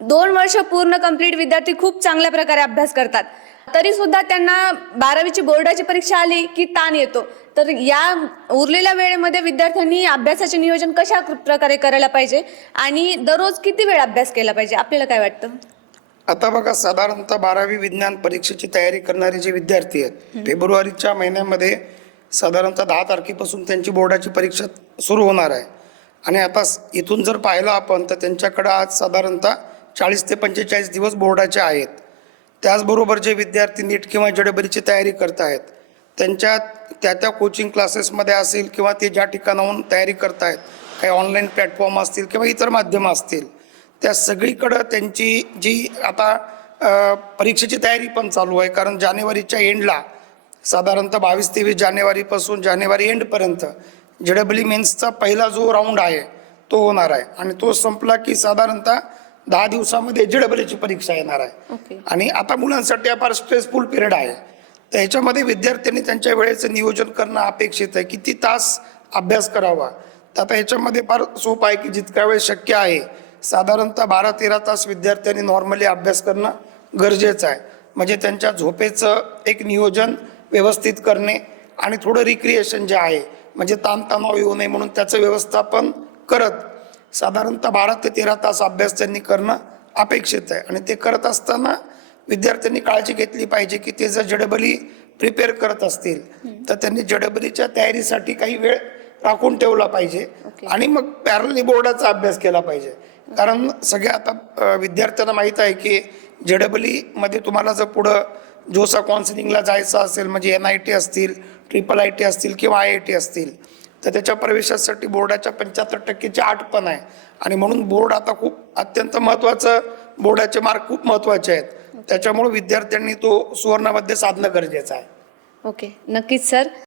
2 वर्ष पूर्ण कंप्लीट विद्यार्थी खूप चांगल्या प्रकारे अभ्यास करतात, तरी सुद्धा त्यांना 12वीची बोर्डाची परीक्षा आली की ताण येतो. तर या उरलेल्या वेळेमध्ये विद्यार्थ्यांनी अभ्यासाचे नियोजन कशा प्रकारे करायला पाहिजे आणि दररोज किती वेळ अभ्यास केला पाहिजे, आपल्याला काय वाटतं? आता बघा, साधारणतः 12वी विज्ञान परीक्षेची तयारी करणारे जे विद्यार्थी आहेत, फेब्रुवारीच्या महिन्यामध्ये साधारणतः 10 तारखेपासून त्यांची बोर्डाची परीक्षा सुरू होणार आहे. आणि आता इथून जर पाहिलं आपण तर त्यांच्याकडं आज साधारणतः 40 ते 45 दिवस बोर्डाचे आहेत. त्याचबरोबर जे विद्यार्थी नीट किंवा JEEची तयारी करत आहेत, त्यांच्या त्या कोचिंग क्लासेसमध्ये असेल किंवा ते ज्या ठिकाणाहून तयारी करत आहेत, काही ऑनलाईन प्लॅटफॉर्म असतील किंवा इतर माध्यमं असतील, त्या सगळीकडं त्यांची जी आता परीक्षेची तयारी पण चालू आहे. कारण जानेवारीच्या एंडला साधारणतः 22-23 जानेवारीपासून जानेवारी एंडपर्यंत JEE मेन्सचा पहिला जो राऊंड आहे तो होणार आहे आणि तो संपला की साधारणतः 10 दिवसामध्ये JEEची परीक्षा येणार आहे. आणि आता मुलांसाठी फार स्ट्रेसफुल पिरियड आहे. तर ह्याच्यामध्ये विद्यार्थ्यांनी त्यांच्या वेळेचं नियोजन करणं अपेक्षित आहे. किती तास अभ्यास करावा, तर आता ह्याच्यामध्ये फार सोपं आहे की जितका वेळ शक्य आहे साधारणतः 12-13 तास विद्यार्थ्यांनी नॉर्मली अभ्यास करणं गरजेचं आहे. म्हणजे त्यांच्या झोपेचं एक नियोजन व्यवस्थित करणे आणि थोडं रिक्रिएशन जे आहे, म्हणजे ताणतणाव येऊ नये म्हणून त्याचं व्यवस्थापन करत साधारणतः 12 ते 13 तास अभ्यास त्यांनी करणं अपेक्षित आहे. आणि ते करत असताना विद्यार्थ्यांनी काळजी घेतली पाहिजे की ते जर JEE प्रिपेअर करत असतील तर त्यांनी JEEच्या तयारीसाठी काही वेळ राखून ठेवला पाहिजे आणि मग पॅरलली बोर्डाचा अभ्यास केला पाहिजे. कारण सगळ्या आता विद्यार्थ्यांना माहीत आहे की JEE मध्ये तुम्हाला जर पुढं जोसा काउन्सिलिंगला जायचं असेल, म्हणजे NIT असतील, IIIT असतील किंवा IIT असतील, तर त्याच्या प्रवेशासाठी बोर्डाच्या 75%ची अट पण आहे. आणि म्हणून बोर्ड आता खूप अत्यंत महत्त्वाचं, बोर्डाचे मार्क खूप महत्त्वाचे आहेत. त्याच्यामुळे विद्यार्थ्यांनी तो सुवर्णमध्ये साधणं गरजेचं आहे. ओके, नक्कीच सर.